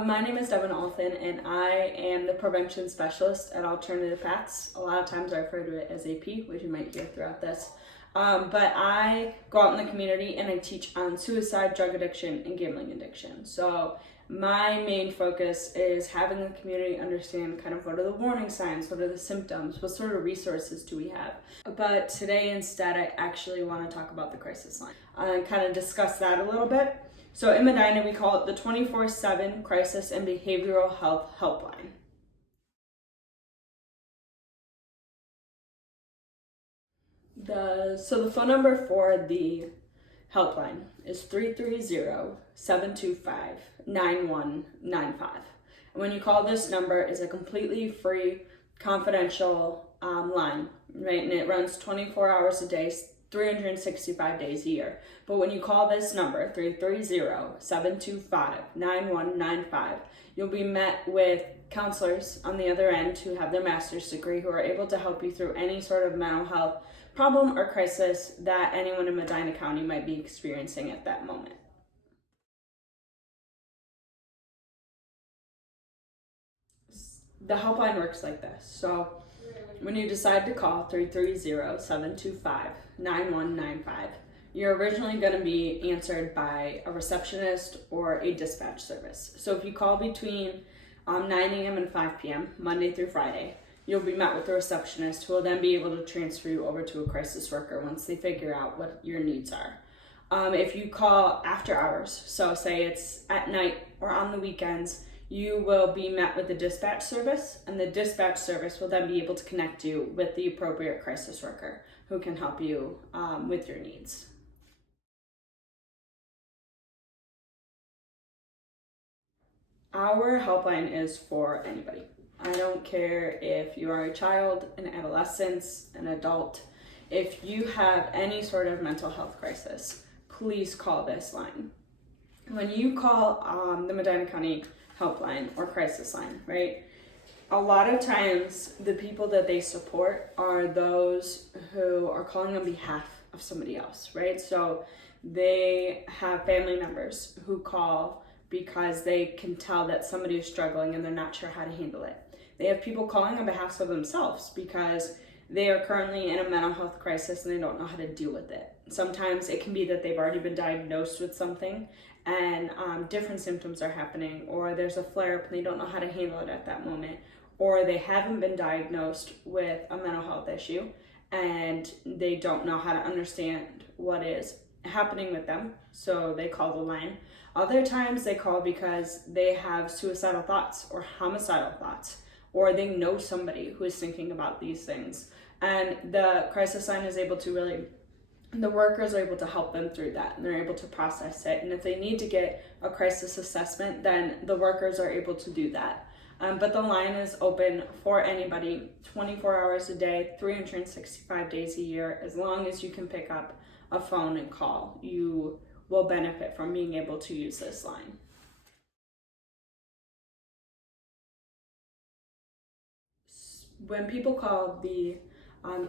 My name is Devin Alton, and I am the prevention specialist at Alternative Paths. A lot of times I refer to it as AP, which you might hear throughout this. But I go out in the community and I teach on suicide, drug addiction, and gambling addiction. So my main focus is having the community understand kind of what are the warning signs, what are the symptoms, what sort of resources do we have. But today instead I actually want to talk about the crisis line and kind of discuss that a little bit. So in Medina, we call it the 24/7 Crisis and Behavioral Health Helpline. So the phone number for the helpline is 330-725-9195. And when you call this number, it's a completely free, confidential line, right? And it runs 24 hours a day, 365 days a year. But when you call this number, 330-725-9195, you'll be met with counselors on the other end who have their master's degree who are able to help you through any sort of mental health problem or crisis that anyone in Medina County might be experiencing at that moment. The helpline works like this. So when you decide to call 330-725-9195, you're originally going to be answered by a receptionist or a dispatch service. So if you call between 9 a.m. and 5 p.m., Monday through Friday, you'll be met with a receptionist who will then be able to transfer you over to a crisis worker once they figure out what your needs are. If you call after hours, so say it's at night or on the weekends, you will be met with the dispatch service, and the dispatch service will then be able to connect you with the appropriate crisis worker who can help you with your needs. Our helpline is for anybody. I don't care if you are a child, an adolescent, an adult. If you have any sort of mental health crisis, please call this line. When you call the Medina County helpline or crisis line, right? A lot of times the people that they support are those who are calling on behalf of somebody else, right? So they have family members who call because they can tell that somebody is struggling and they're not sure how to handle it. They have people calling on behalf of themselves because they are currently in a mental health crisis and they don't know how to deal with it. Sometimes it can be that they've already been diagnosed with something and different symptoms are happening, or there's a flare-up and they don't know how to handle it at that moment, or they haven't been diagnosed with a mental health issue and they don't know how to understand what is happening with them, so they call the line. Other times they call because they have suicidal thoughts or homicidal thoughts, or they know somebody who is thinking about these things. And the crisis line is able to the workers are able to help them through that, and they're able to process it. And if they need to get a crisis assessment, then the workers are able to do that. But the line is open for anybody, 24 hours a day, 365 days a year. As long as you can pick up a phone and call, you will benefit from being able to use this line. When people call the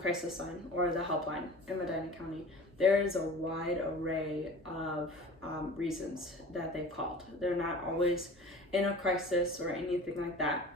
crisis line or the helpline in Medina County, there is a wide array of reasons that they've called. They're not always in a crisis or anything like that.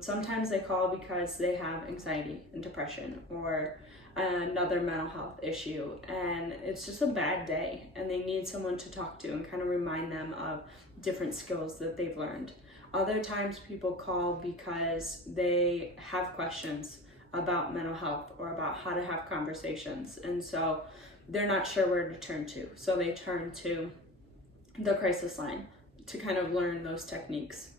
Sometimes they call because they have anxiety and depression or another mental health issue, and it's just a bad day and they need someone to talk to and kind of remind them of different skills that they've learned. Other times people call because they have questions about mental health or about how to have conversations, and so they're not sure where to turn to. So they turn to the crisis line to kind of learn those techniques.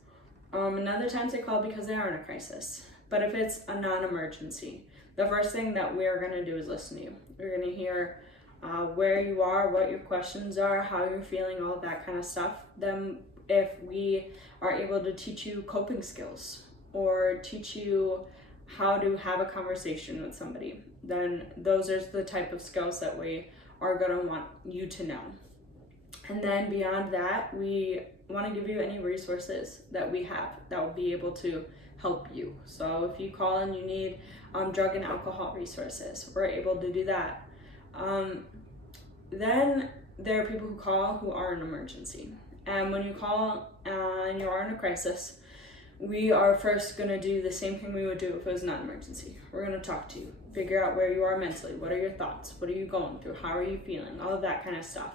And other times they call because they are in a crisis. But if it's a non-emergency, the first thing that we're going to do is listen to you. We're going to hear where you are, what your questions are, how you're feeling, all of that kind of stuff. Then if we are able to teach you coping skills or teach you how to have a conversation with somebody, then those are the type of skills that we are going to want you to know. And then beyond that, we want to give you any resources that we have that will be able to help you. So if you call and you need drug and alcohol resources, we're able to do that. Then there are people who call who are an emergency. And when you call and you are in a crisis, we are first going to do the same thing we would do if it was not an emergency. We're going to talk to you, figure out where you are mentally, what are your thoughts, what are you going through, how are you feeling, all of that kind of stuff.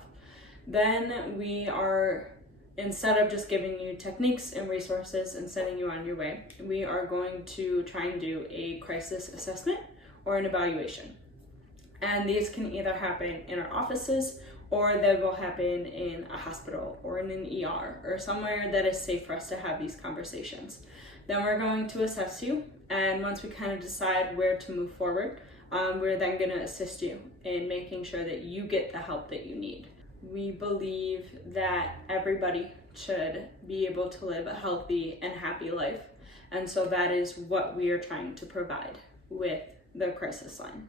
Then we are, instead of just giving you techniques and resources and sending you on your way, we are going to try and do a crisis assessment or an evaluation. And these can either happen in our offices, or they will happen in a hospital or in an ER or somewhere that is safe for us to have these conversations. Then we're going to assess you, and once we kind of decide where to move forward, we're then going to assist you in making sure that you get the help that you need. We believe that everybody should be able to live a healthy and happy life, and so that is what we are trying to provide with the crisis line.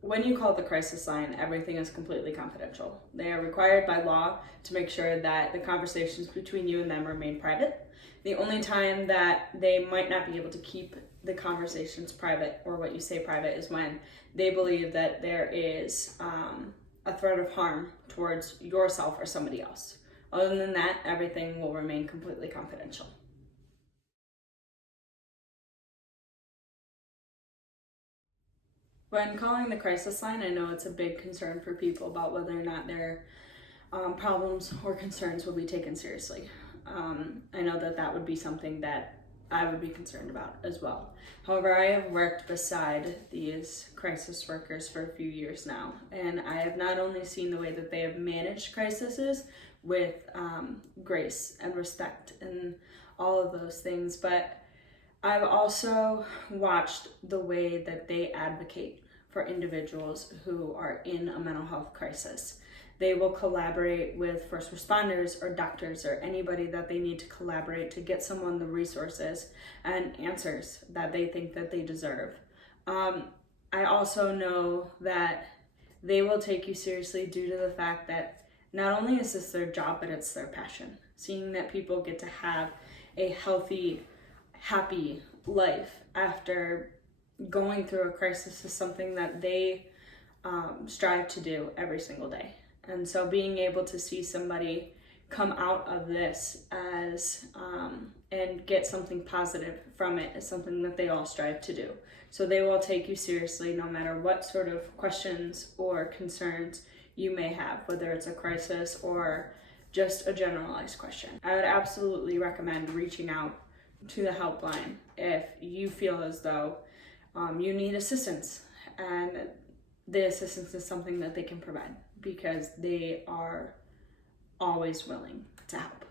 When you call the crisis line, everything is completely confidential. They are required by law to make sure that the conversations between you and them remain private. The only time that they might not be able to keep the conversations private, or what you say private, is when they believe that there is a threat of harm towards yourself or somebody else. Other than that, everything will remain completely confidential. When calling the crisis line, I know it's a big concern for people about whether or not their problems or concerns will be taken seriously. I know that that would be something that I would be concerned about as well. However, I have worked beside these crisis workers for a few years now, and I have not only seen the way that they have managed crises with grace and respect and all of those things, but I've also watched the way that they advocate for individuals who are in a mental health crisis. They will collaborate with first responders or doctors or anybody that they need to collaborate to get someone the resources and answers that they think that they deserve. I also know that they will take you seriously due to the fact that not only is this their job, but it's their passion. Seeing that people get to have a healthy, happy life after going through a crisis is something that they strive to do every single day. And so being able to see somebody come out of this as and get something positive from it is something that they all strive to do. So they will take you seriously no matter what sort of questions or concerns you may have, whether it's a crisis or just a generalized question. I would absolutely recommend reaching out to the helpline if you feel as though you need assistance, and the assistance is something that they can provide because they are always willing to help.